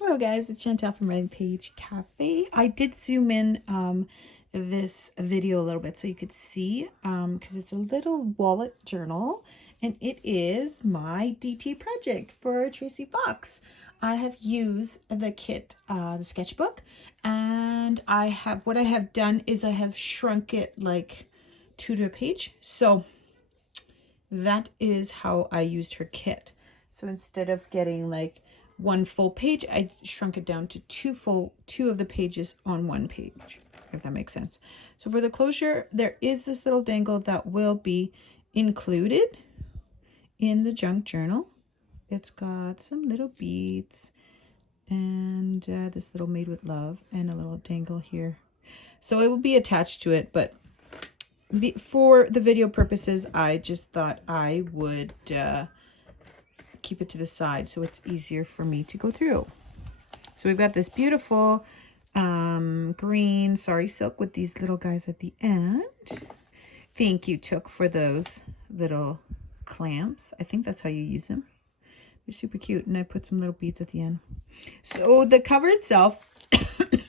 Hello guys, it's Chantale from Lepage Cafe. I did zoom in this video a little bit so you could see because it's a little wallet journal and it is my DT project for Tracie Fox. I have used the kit, the sketchbook, and what I have done is I have shrunk it like to a page. So that is how I used her kit. So instead of getting like one full page, I shrunk it down to two of the pages on one page, if that makes sense. So for the closure, there is this little dangle that will be included in the junk journal. It's got some little beads and this little made with love and a little dangle here. So it will be attached to it, but for the video purposes, I just thought I would keep it to the side so it's easier for me to go through. So we've got this beautiful green sari silk with these little guys at the end. Thank you, Took, for those little clamps. I think that's how you use them. They're super cute, and I put some little beads at the end. So the cover itself,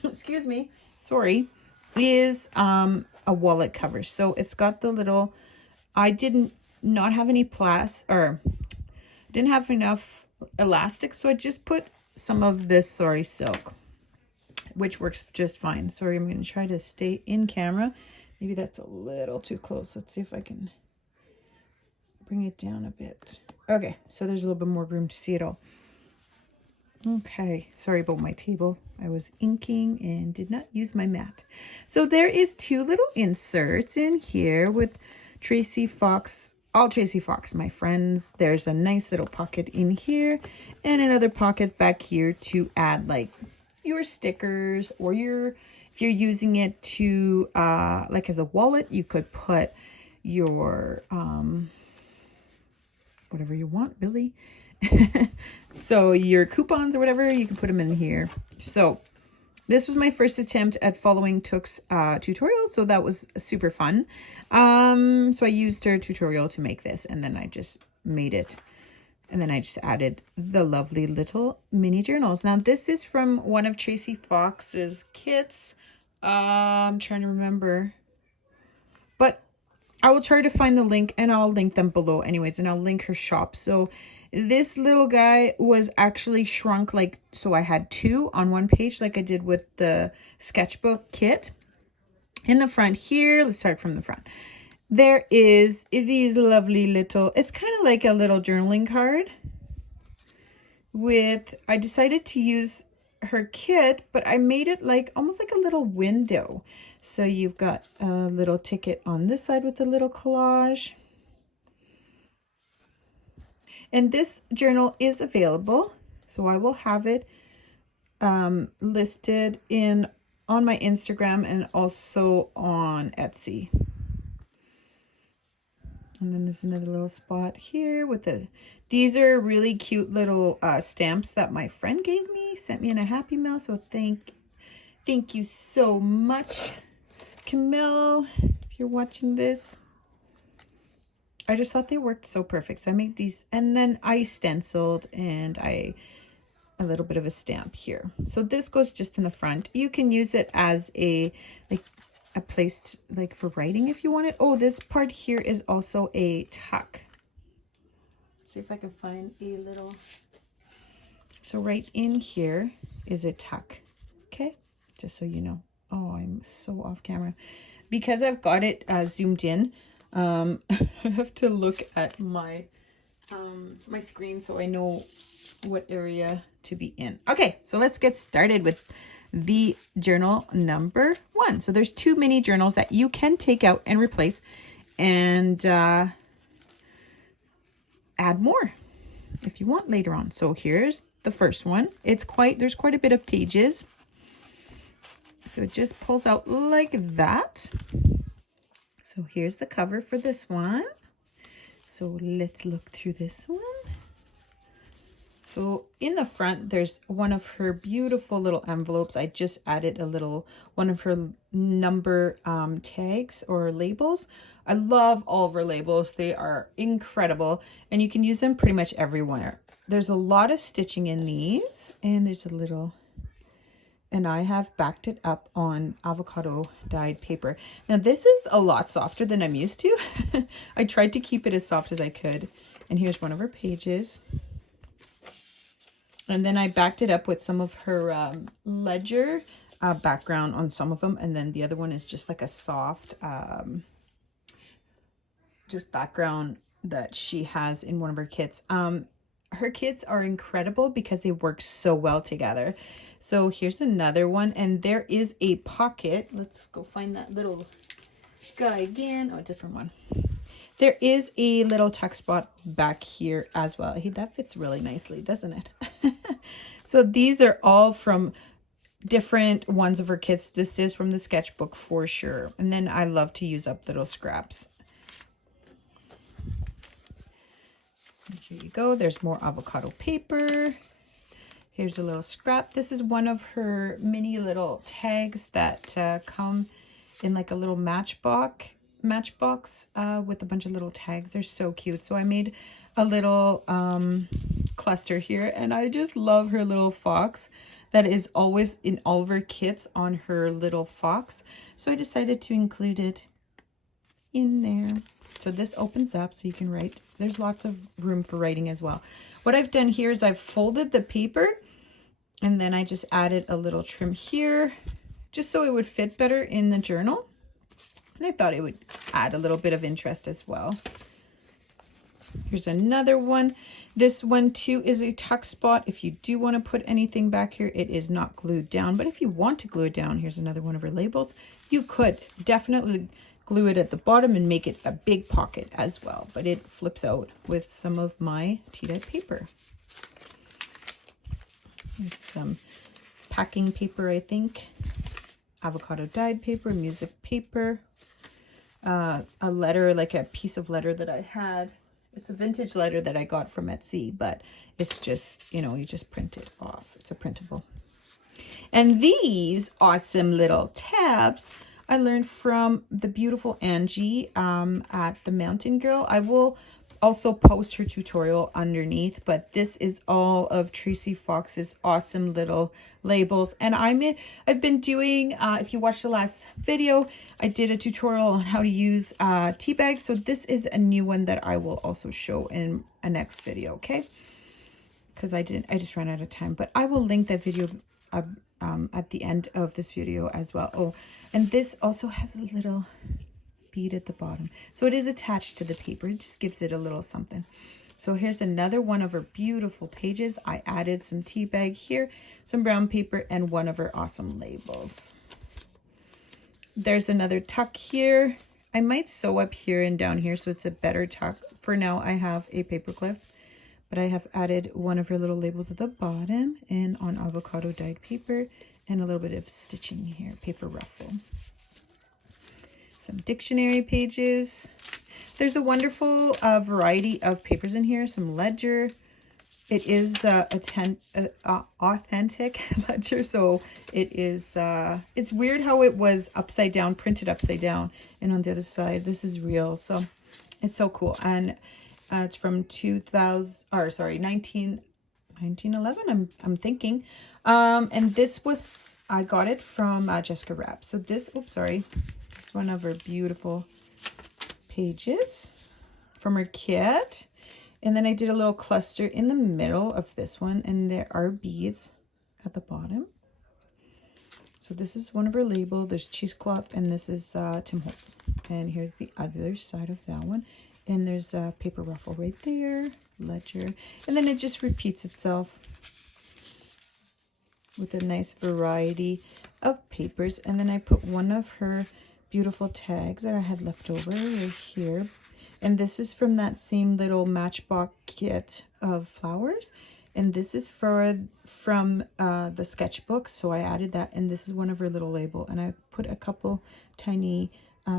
excuse me, sorry, is a wallet cover. So it's got the little, I didn't have any didn't have enough elastic, so I just put some of this sari silk, which works just fine. Sorry, I'm going to try to stay in camera. Maybe that's a little too close. Let's see if I can bring it down a bit. Okay, so there's a little bit more room to see it all. Okay, sorry about my table. I was inking and did not use my mat. So there is two little inserts in here with Tracie Fox, all Tracie Fox, my friends. There's a nice little pocket in here and another pocket back here to add like your stickers, or if you're using it to like as a wallet, you could put your whatever you want, really. So your coupons or whatever, you can put them in here. So this was my first attempt at following Took's tutorial, so that was super fun. So I used her tutorial to make this, and then I just made it. And then I just added the lovely little mini journals. Now this is from one of Tracie Fox's kits. I'm trying to remember. But I will try to find the link, and I'll link them below anyways, and I'll link her shop. So this little guy was actually shrunk, like, so I had two on one page like I did with the sketchbook kit. In the front here, let's start from the front. There is these lovely little, it's kind of like a little journaling card with, I decided to use her kit, but I made it like almost like a little window. So you've got a little ticket on this side with a little collage. And this journal is available, so I will have it listed on my Instagram and also on Etsy. And then there's another little spot here with these are really cute little stamps that my friend gave me, sent me in a Happy Mail. So thank you so much, Camille, if you're watching this. I just thought they worked so perfect. So I made these, and then I stenciled and a little bit of a stamp here. So this goes just in the front. You can use it as a place like for writing if you want it. Oh, this part here is also a tuck. Let's see if I can find a little. So right in here is a tuck. Okay, just so you know. Oh, I'm so off camera because I've got it zoomed in. I have to look at my my screen so I know what area to be in. Okay, so let's get started with the journal number 1. So there's 2 mini journals that you can take out and replace and add more if you want later on. So here's the first one. There's quite a bit of pages. So it just pulls out like that. So here's the cover for this one. So let's look through this one. So in the front, there's one of her beautiful little envelopes. I just added a little, one of her number tags or labels. I love all of her labels. They are incredible and you can use them pretty much everywhere. There's a lot of stitching in these, and there's a little, and I have backed it up on avocado dyed paper. Now this is a lot softer than I'm used to. I tried to keep it as soft as I could. And here's one of her pages. And then I backed it up with some of her ledger background on some of them. And then the other one is just like a soft just background that she has in one of her kits. Her kits are incredible because they work so well together. So here's another one, and there is a pocket. Let's go find that little guy again. Oh, a different one. There is a little tuck spot back here as well. Hey, that fits really nicely, doesn't it? So these are all from different ones of her kits. This is from the sketchbook for sure. And then I love to use up little scraps. Here you go. There's more avocado paper. Here's a little scrap. This is one of her mini little tags that come in like a little matchbox with a bunch of little tags. They're so cute. So I made a little cluster here, and I just love her little fox that is always in all of her kits on her little fox. So I decided to include it in there. So this opens up so you can write. There's lots of room for writing as well. What I've done here is I've folded the paper, and then I just added a little trim here just so it would fit better in the journal. And I thought it would add a little bit of interest as well. Here's another one. This one too is a tuck spot. If you do want to put anything back here, it is not glued down. But if you want to glue it down, here's another one of her labels. You could definitely glue it at the bottom and make it a big pocket as well. But it flips out with some of my tea-dyed paper. Here's some packing paper, I think. Avocado dyed paper, music paper. A letter, like a piece of letter that I had. It's a vintage letter that I got from Etsy, but it's just, you know, you just print it off. It's a printable. And these awesome little tabs I learned from the beautiful Angie at the Mountain Girl. I will also post her tutorial underneath, but this is all of Tracie Fox's awesome little labels. And I've been doing, if you watched the last video, I did a tutorial on how to use tea bags. So this is a new one that I will also show in a next video, okay? Because I just ran out of time, but I will link that video at the end of this video as well. Oh, and this also has a little bead at the bottom, so it is attached to the paper. It just gives it a little something. So here's another one of her beautiful pages. I added some tea bag here, some brown paper, and one of her awesome labels. There's another tuck here. I might sew up here and down here so it's a better tuck. For now I have a paper clip, but I have added one of her little labels at the bottom and on avocado dyed paper, and a little bit of stitching here, paper ruffle. Some dictionary pages. There's a wonderful variety of papers in here. Some ledger. It is authentic ledger, so it is. It's weird how it was upside down, printed upside down, and on the other side this is real. So it's so cool, and it's from 1911. I'm thinking, and this was, I got it from Jessica Rapp. So this, oops, sorry. One of her beautiful pages from her kit, and then I did a little cluster in the middle of this one, and there are beads at the bottom. So this is one of her label. There's cheesecloth, and this is Tim Holtz, and here's the other side of that one, and there's a paper ruffle right there, ledger, and then it just repeats itself with a nice variety of papers. And then I put one of her beautiful tags that I had left over right here, and this is from that same little matchbox kit of flowers, and this is from the sketchbook, so I added that, and this is one of her little label, and I put a couple tiny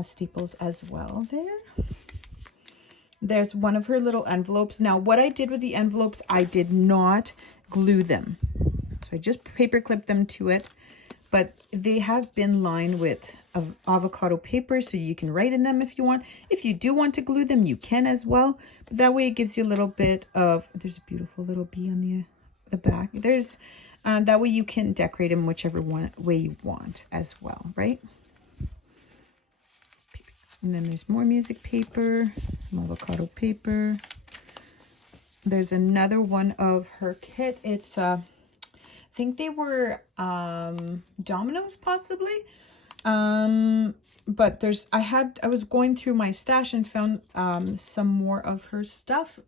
steeples as well there. There's one of her little envelopes. Now, what I did with the envelopes, I did not glue them. So I just paper clipped them to it, but they have been lined with avocado paper, so you can write in them if you want. If you do want to glue them, you can as well. But that way it gives you a little bit of, there's a beautiful little bee on the back. There's, that way you can decorate them whichever way you want as well, right? And then there's more music paper, avocado paper. There's another one of her kit. It's, I think they were dominoes possibly. But I was going through my stash and found some more of her stuff,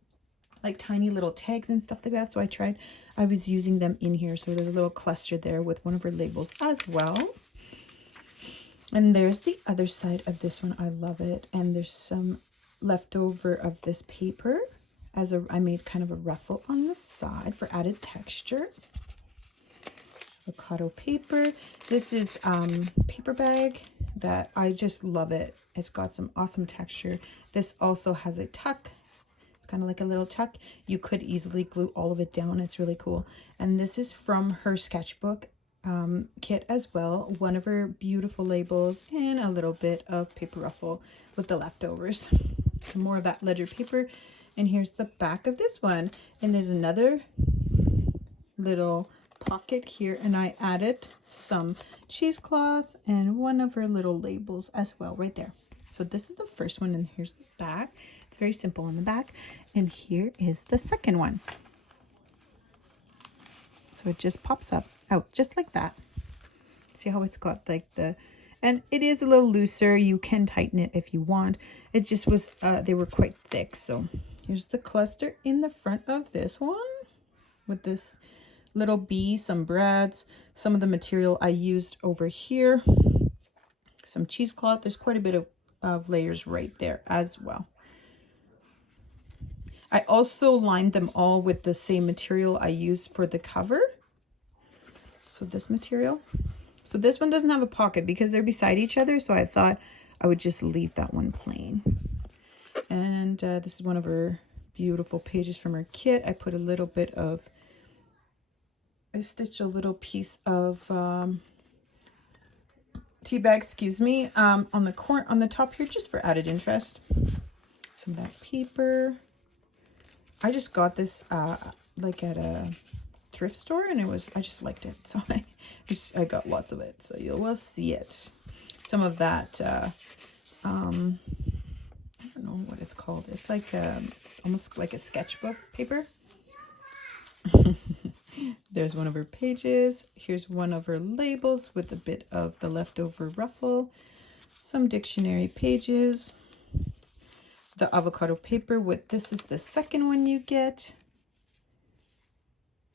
like tiny little tags and stuff like that. So I was using them in here. So there's a little cluster there with one of her labels as well. And there's the other side of this one. I love it. And there's some leftover of this paper I made kind of a ruffle on the side for added texture. Avocado paper. This is paper bag that I just love it. It's got some awesome texture. This also has a tuck. It's kind of like a little tuck. You could easily glue all of it down. It's really cool. And this is from her sketchbook kit as well. One of her beautiful labels and a little bit of paper ruffle with the leftovers. Some more of that ledger paper. And here's the back of this one. And there's another little pocket here, and I added some cheesecloth and one of her little labels as well right there. So this is the first one, and here's the back. It's very simple on the back. And here is the second one. So it just pops up out just like that. See how it's got like and it is a little looser. You can tighten it if you want. It just was, they were quite thick. So here's the cluster in the front of this one with this little bee, some brads, some of the material I used over here, some cheesecloth. There's quite a bit of layers right there as well. I also lined them all with the same material I used for the cover. So this material. So this one doesn't have a pocket because they're beside each other. So I thought I would just leave that one plain. And this is one of her beautiful pages from her kit. I put a little bit of, I stitched a little piece of tea bag, excuse me, on the top here, just for added interest. Some of that paper. I just got this like at a thrift store, and I just liked it, so I got lots of it, so you will see it. Some of that I don't know what it's called. It's like almost like a sketchbook paper. There's one of her pages. Here's one of her labels with a bit of the leftover ruffle. Some dictionary pages. The avocado paper with, this is the second one you get.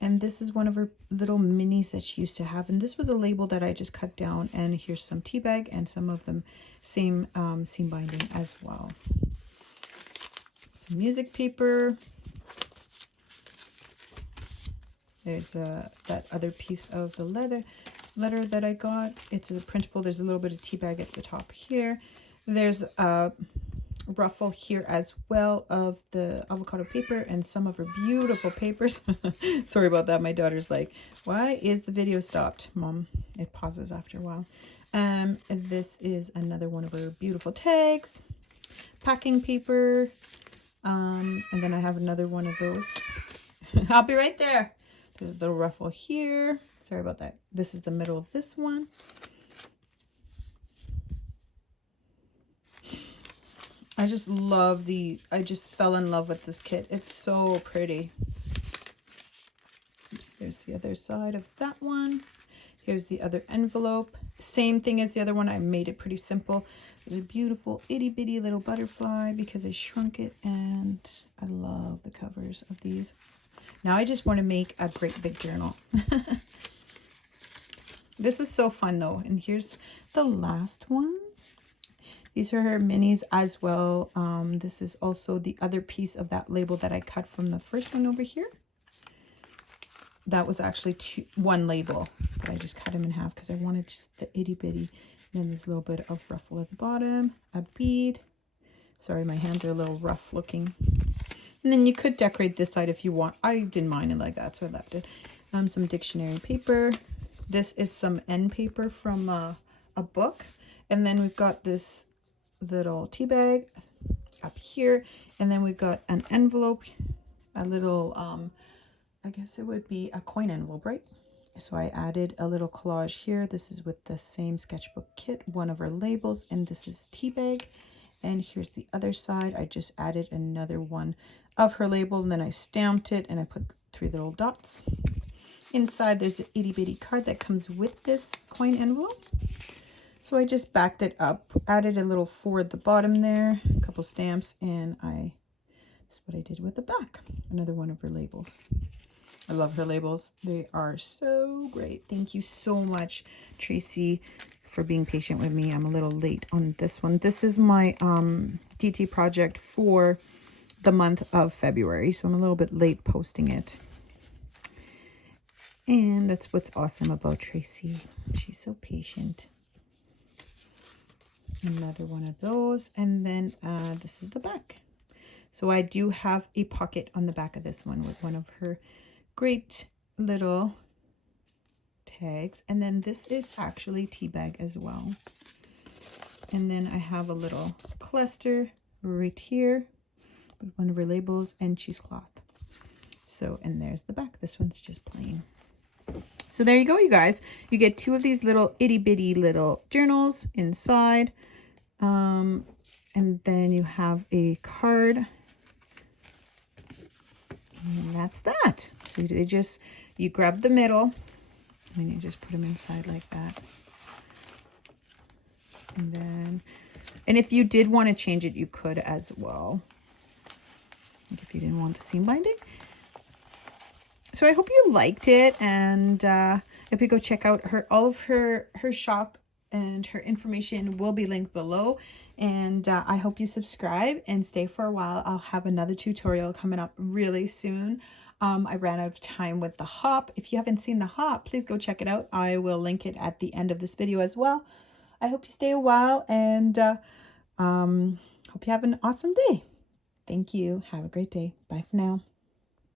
And this is one of her little minis that she used to have. And this was a label that I just cut down. And here's some tea bag and some of them same seam binding as well. Some music paper. There's that other piece of the letter that I got. It's a printable. There's a little bit of tea bag at the top here. There's a ruffle here as well of the avocado paper and some of her beautiful papers. Sorry about that. My daughter's like, why is the video stopped, Mom? It pauses after a while. This is another one of her beautiful tags, packing paper, and then I have another one of those. I'll be right there. There's a little ruffle here. Sorry about that. This is the middle of this one. I just fell in love with this kit. It's so pretty. Oops, there's the other side of that one. Here's the other envelope. Same thing as the other one. I made it pretty simple. There's a beautiful itty bitty little butterfly because I shrunk it, and I love the covers of these. Now I just want to make a great big journal. This was so fun though. And here's the last one. These are her minis as well. This is also the other piece of that label that I cut from the first one over here. That was actually one label, but I just cut them in half because I wanted just the itty bitty. And then there's a little bit of ruffle at the bottom, a bead, Sorry, my hands are a little rough looking. And then you could decorate this side if you want. I didn't mind it like that, so I left it. Some dictionary paper. This is some end paper from a book. And then we've got this little tea bag up here. And then we've got an envelope, a little, I guess it would be a coin envelope, right? So I added a little collage here. This is with the same sketchbook kit, one of our labels, and this is tea bag. And here's the other side. I just added another one of her label, and then I stamped it and I put 3 little dots. Inside there's an itty bitty card that comes with this coin envelope. So I just backed it up, added a little 4 at the bottom there, a couple stamps, and that's what I did with the back. Another one of her labels. I love her labels. They are so great. Thank you so much, Tracie, for being patient with me. I'm a little late on this one. This is my DT project for the month of February, so I'm a little bit late posting it. And that's what's awesome about Tracie. She's so patient. Another one of those, and then this is the back. So I do have a pocket on the back of this one with one of her great little tags, and then this is actually tea bag as well. And then I have a little cluster right here with one of her labels and cheesecloth. So, and there's the back. This one's just plain. So there you go, you guys. You get 2 of these little itty bitty little journals inside. And then you have a card. And that's that. So you grab the middle and you just put them inside like that. And if you did want to change it, you could as well. Like if you didn't want the seam binding. So I hope you liked it, and if you go check out all of her shop, and her information will be linked below. And I hope you subscribe and stay for a while. I'll have another tutorial coming up really soon. I ran out of time with the hop. If you haven't seen the hop, please go check it out. I will link it at the end of this video as well. I hope you stay a while, and hope you have an awesome day. Thank you. Have a great day. Bye for now.